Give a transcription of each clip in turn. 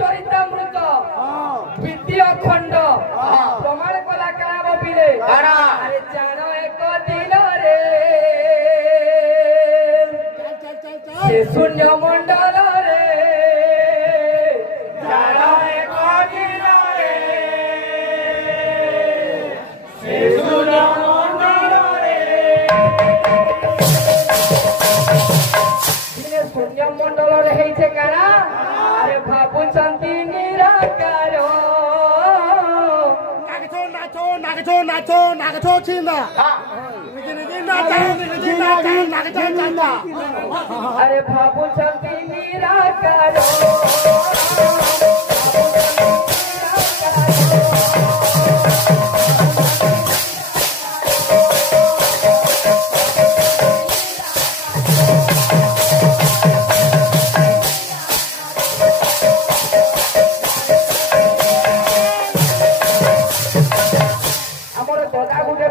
चरितामृत द्वितीय खंड प्रमाण कला काला बपिले अरे जानो एक दिन रे से शून्य मंडल रे जानो एक दिन रे से शून्य मंडल रे दिने शून्य मंडल रे हेइछे काना अरे भाबुचंती निराकार नागचो चिंदा अरे भाबुचंती निराकार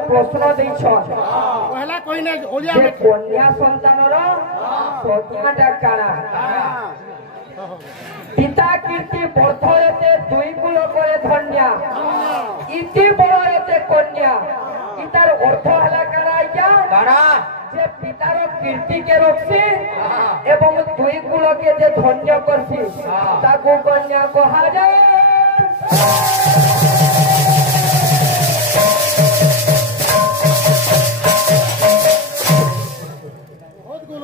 प्रश्न पहला कोई ने ओलिया में कन्या संतानर संज्ञाटा काना पिता कीर्ति बर्थयते दुई कुल करे धन्या इति बड़यते कन्या इतार अर्थ हला काना आज्ञा जे पितार कीर्ति के रक्षी एवं दुई कुल के जे धन्य करसी ताकू कन्या कहा जाए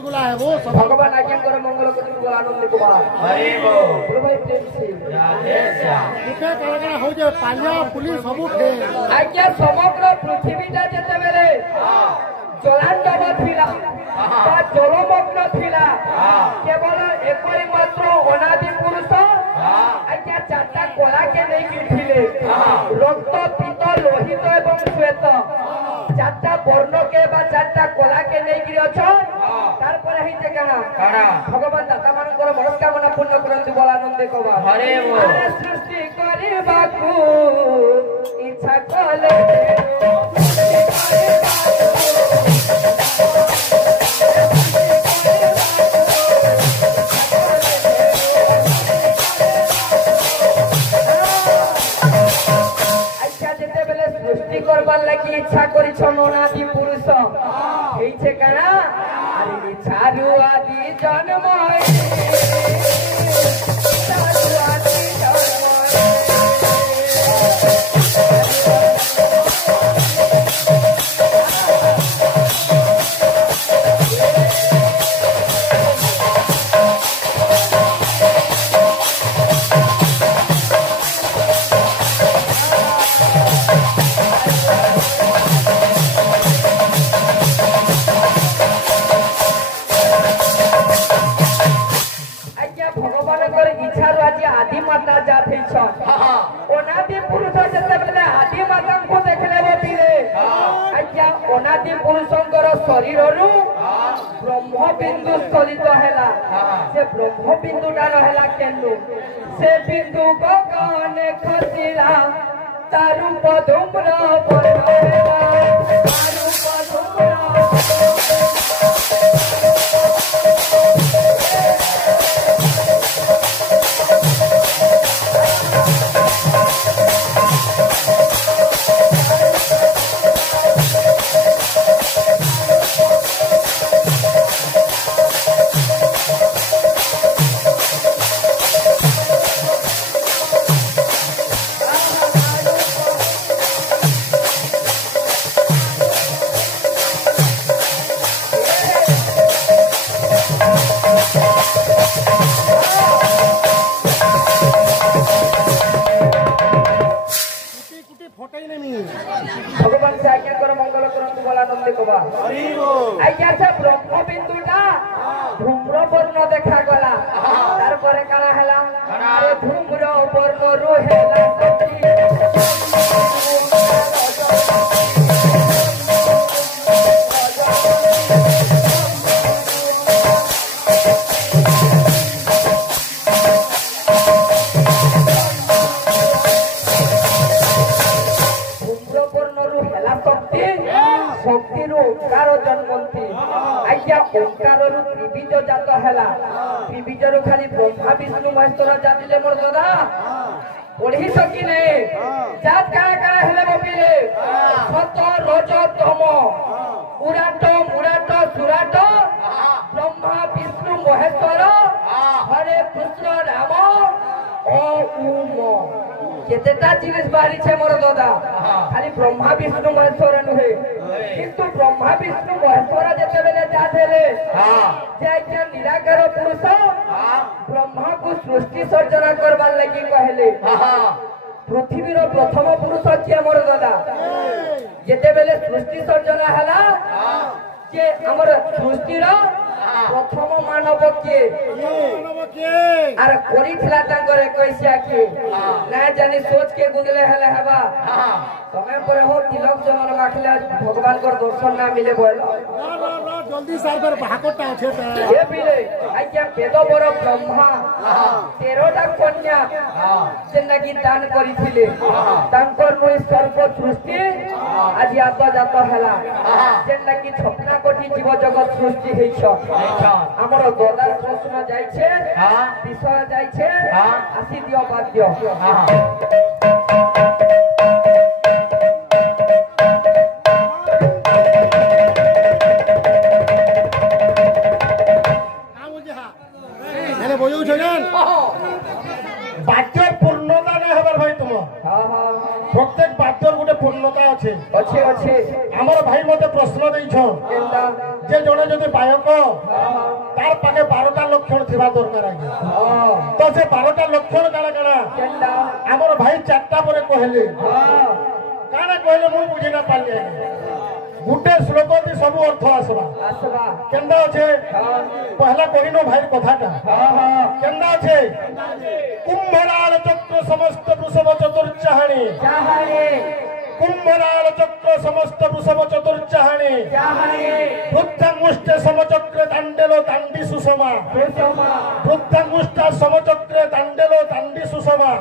भगवान आज्ञा कर मंगल कर आनंद कुमार हरि बोल भाई प्रेम से दुखे कारण हो जे पालिया पुलिस सब फे आज्ञा समग्र पृथ्वीटा जेते बेले जलांडव थिला बा जलमग्न थिला केवल एकई मात्र अनादि पुरुष आज्ञा चारटा कला के नहीं गिरथिले रक्त पीत लोहित एवं श्वेत चारटा वर्ण के बा चारटा कला के नहीं गिरी अछन तारपर हेते काना भगवान दाता मानकर मनस्कामना पूर्ण करंतु बलानंदे कबा हरे बोल सृष्टि करिबाकू इच्छा कले अच्छा जेते बेले सृष्टि करबार लागि इच्छा करिछ अनादि पुरुष हेइछे काना अरे चारु आदि जन्म चारु आदि जन्म आदि माता जाते अनादि पुरुष जिते आदि माता को देखले बपिले आज्ञा अनादि पुरुषंकर शरीर ब्रह्म बिंदु स्थलित है से ब्रह्म बिंदुटा रहा केन्दु से बिंदु गगन खसिला तारूप धूम्र भगवान से आज्ञा कर मंगल करंतु बलानंदे कबा आज्ञा से ब्रह्म बिंदुटा धूम्र वर्ण देखा गला तार परे काना हला अरे धूम्र वर्ण रु हेला सखी शक्ति शक्ति उपकार जन्मंती आज्ञा ଓଙ୍କାରରୁ ତ୍ରିବୀଜ ଜାତ ହେଲା ତ୍ରିବୀଜରୁ ଖାଲି ବ୍ରହ୍ମା ବିଷ୍ଣୁ ମହେଶ୍ୱର ଜାତିଲେ ମୋର ଦାଦା ପଢିଛ କି ନାଇଁ ଜାତ କାଣା କାଣା ହେଲେ ବବିଲେ ସତ ରଜ ତମ ଉରାଟ ମୁରାଟ ସୁରାଟ ବ୍ରହ୍ମା ବିଷ୍ଣୁ ମହେଶ୍ୱର হরে কৃষ্ণ রাম ও উম কেতেটা জিনিস বাড়িছে মোর দাদা খালি ব্রহ্মা বিষ্ণু মহেশ্বর নুহে কিন্তু ব্রহ্মা বিষ্ণু মহেশ্বর যেতেবেলে যাদেলে যে একজন নিরাকার পুরুষ ব্রহ্মাকে সৃষ্টি সর্জনা করবার লাগি কহেলে পৃথিবীর প্রথম পুরুষ কিয়ে মোর দাদা যেতেবেলে সৃষ্টি সর্জনা হেলা যে আমার সৃষ্টির প্রথম মানব কিয়ে আর করিছিলা তাঙ্কর 21 কি না জানি সোচ কে গুনলে হেলে হবা समय पर हो तिलक जमन माखले भगवान को दर्शन ना मिले बोल जल्दी सार पर भाकोटा আছে ये बिले आज्ञा वेद बर ब्रह्मा 13টা कन्या जेनाकी दान करिथिले तांकर नुई सर्व सृष्टि आज आत जात हला जेनाकी 56 कोटी जीव जगत सृष्टि हेछ हमर दोदार प्रश्न जाइछे विषय जाइछे आसी दियो बाद्य বাদ্যর পূর্ণতা না হবার ভাই তোমার প্রত্যেক বাদ্যর গোটে পূর্ণতা আছে আছে আছে আমার ভাই মতে প্রশ্ন দেইছ যে জনে যদি বায়ক তার পাকে 12টা লক্ষণ থিবা দরকার আগে তো সে 12টা লক্ষণ কানা কানা আমার ভাই 4টা পরে কহিলে কানা কহিলে মু বুঝি না পারলি গোটে শ্লোক দি সবু অর্থ আসবা কেন্দা আছে পহলা কহিনো ভাই কথাটা কেন্দা আছে কুম্ভরাল চক্র সমস্ত বৃষভ চতুর্চাহানি কুম্ভরাল চক্র সমস্ত বৃষভ চতুর্চাহানি বৃদ্ধাঙ্গুষ্ঠে সমচক্রে দাণ্ডেলো দাণ্ডি সুষমা বৃদ্ধাঙ্গুষ্ঠা সমচক্রে দাণ্ডেলো দাণ্ডি সুষমা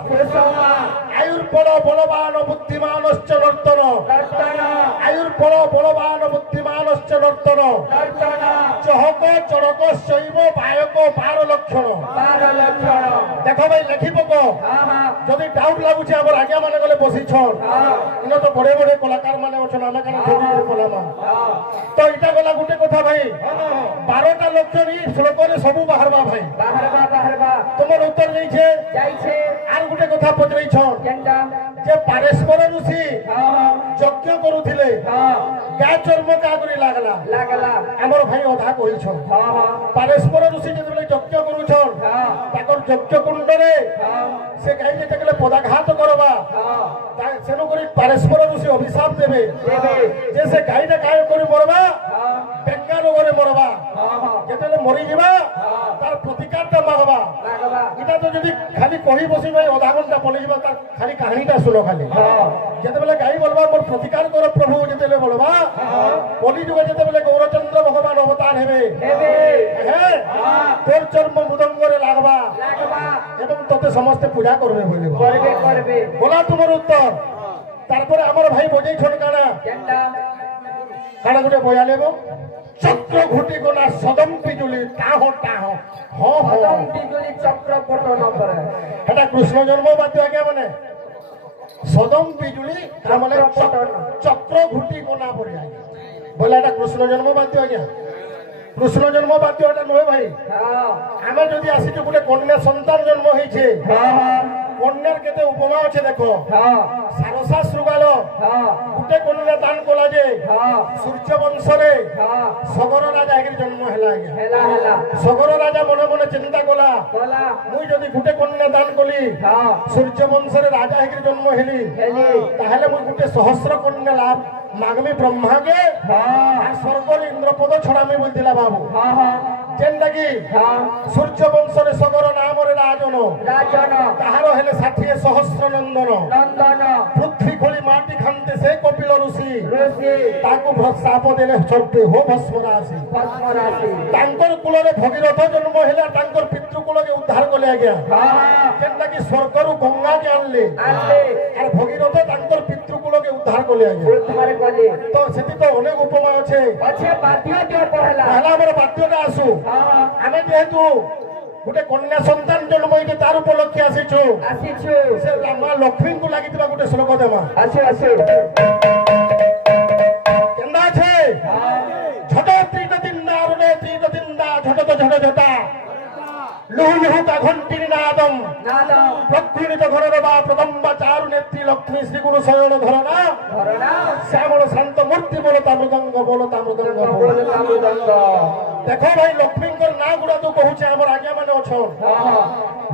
আয়ুর্বল বলবান বুদ্ধিমানশ্চ নর্তন আয়ুর্বল বলবান বুদ্ধিমানশ্চ নর্তন চহক চড়ক শৈব বায়ক 12 লক্ষণ দেখো ভাই লেখি পক যদি ডাউট লাগুছে আমার আজ্ঞা মানে গলে বসিছন ইনো তো বড় বড় কলাকার মানে অছন আমি কেন ছবি কলামা তো এটা গলা গুটে কথা ভাই 12টা লক্ষণ ই শ্লোকরে সবু বাহারবা ভাই বাহারবা তোমার উত্তর যাইছে আর গুটে কথা পচরাইছন কেনটা যে পারেশ্বর ঋষি যজ্ঞ করুଥିଲେ গা চর্ম কাগরি লাগলা আমার ভাই অধা কইছন পারেশ্বর ঋষি যেতবেলে যজ্ঞ করুছন তাকর যজ্ঞ কুণ্ডরে সে গাই যেতবেলে পদাঘাত করবা সেনু করি পারেশ্বর ঋষি অভিশাপ দেবে যে সে গাইটা গায় করে মরবা বেঙ্গা রোগরে মরবা যেতবেলে মরি যাবা তার প্রতিকারটা মাগবা এটা তো যদি খালি কহি বসি ভাই অধা ঘন্টা পড়ে যাবা তার খালি কাহিনীটা শুনো খালি যেতবেলে গাই বলবা মোর প্রতিকার কর প্রভু যেতবেলে বলবা কলি যুগে যেতবেলে গৌরচন্দ্র ভগবান অবতার হেবে হ্যাঁ তোর চর্ম মৃদঙ্গরে লাগবা এবং তোতে সমস্তে পূজা করবে বলে বলা তোমার উত্তর তারপরে আমার ভাই বোঝাইছন কানা কানা গোটে বয়া লেব চক্র ঘুটি গোলা সদম পিজুলি টাহ টাহ সদম পিজুলি চক্র পটন করে এটা কৃষ্ণ জন্ম বাদ্য আজ্ঞা মানে সদম পিজুলি তার মানে চক্র ঘুটি গোলা পড়ে আজ্ঞা বলে এটা কৃষ্ণ জন্ম বাদ্য আজ্ঞা কৃষ্ণ জন্ম বাদ্য এটা নয় ভাই আমি যদি আসিছু গোটে কন্যা সন্তান জন্ম হয়েছে কন্যার কেতে উপমা আছে দেখো সারসা শৃগাল গোটে কন্যা দান কলা যে সূর্য বংশরে সগর রাজা এগির জন্ম হেলা সগর রাজা মনে মনে চিন্তা কলা মুই যদি গোটে কন্যা দান কলি সূর্য বংশরে রাজা এগির জন্ম হেলি তাহলে মুই গোটে সহস্র কন্যা লাভ মাগমি ব্রহ্মাকে আর স্বর্গর ইন্দ্রপদ ছড়ামি বলছিলা বাবু যেনটাকি সূর্য বংশরে সগর নামরে রাজন তাহার হেলে 60 সহস্র নন্দন পৃথ্বী খোলি মাটি খান্তে সে কপিল ঋষি তাকে শ্রাপ দেলে সর্বে হো ভস্ম রাশি তাঙ্কর কুলরে ভগীরথ জন্ম হেলে তাঙ্কর পিতৃকুলকে উদ্ধার কলে আজ্ঞা যেনটাকি স্বর্গরু গঙ্গাকে আনলে আর ভগীরথ তাঙ্কর পিতৃকুলকে ଉଦ୍ଧାର କଲେ ଆଜ୍ଞା ଉଦ୍ଧାର କଲେ ତ ସେଠି ତ ଅନେକ ଉପମା ଅଛେ ଅଛେ ବାଧ୍ୟ ଦିଅ ପହଲା ପହଲା ଆମର ବାଦ୍ୟଟା ଆସୁ ଆମେ ଯେହେତୁ ଗୋଟେ କନ୍ୟା ସନ୍ତାନ ଜନ୍ମ ହେଇଛି ତାର ଉପଲକ୍ଷେ ଆସିଛୁ ଆସିଛୁ ସେ ମା ଲକ୍ଷ୍ମୀଙ୍କୁ ଲାଗିଥିବା ଗୋଟେ ଶ୍ଲୋକ ଦେମା ଆସୁ ଆସୁ କେନ୍ତା ଅଛି ଝଟ ତ୍ରିଟ ତିନ୍ଦା ରୁଣେ ତ୍ରିଟ ତିନ୍ଦା ଝଟ ତ ଝଟ ଝଟା লুহু লুহু কা ঘন্টির নাদম নাদম প্রক্ষিণিত ঘরর বা প্রদম্বা চারু নেত্রী লক্ষ্মী শ্রীগুরু শয়ন ধরনা ধরনা শ্যামল শান্ত মূর্তি বলতা মৃদঙ্গ বলতা মৃদঙ্গ বলতা মৃদঙ্গ দেখো ভাই লক্ষ্মীঙ্কর না গুড়া তো কহুছে আমার আজ্ঞা মানে অছন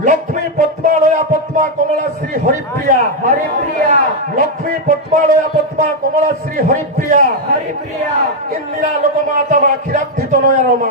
লক্ষ্মী পদ্মালয়া পদ্মা কমলা শ্রী হরিপ্রিয়া হরিপ্রিয়া লক্ষ্মী পদ্মালয়া পদ্মা কমলা শ্রী হরিপ্রিয়া হরিপ্রিয়া ইন্দিরা লোকমাতা মা ক্ষীরাব্ধিত নয়া রমা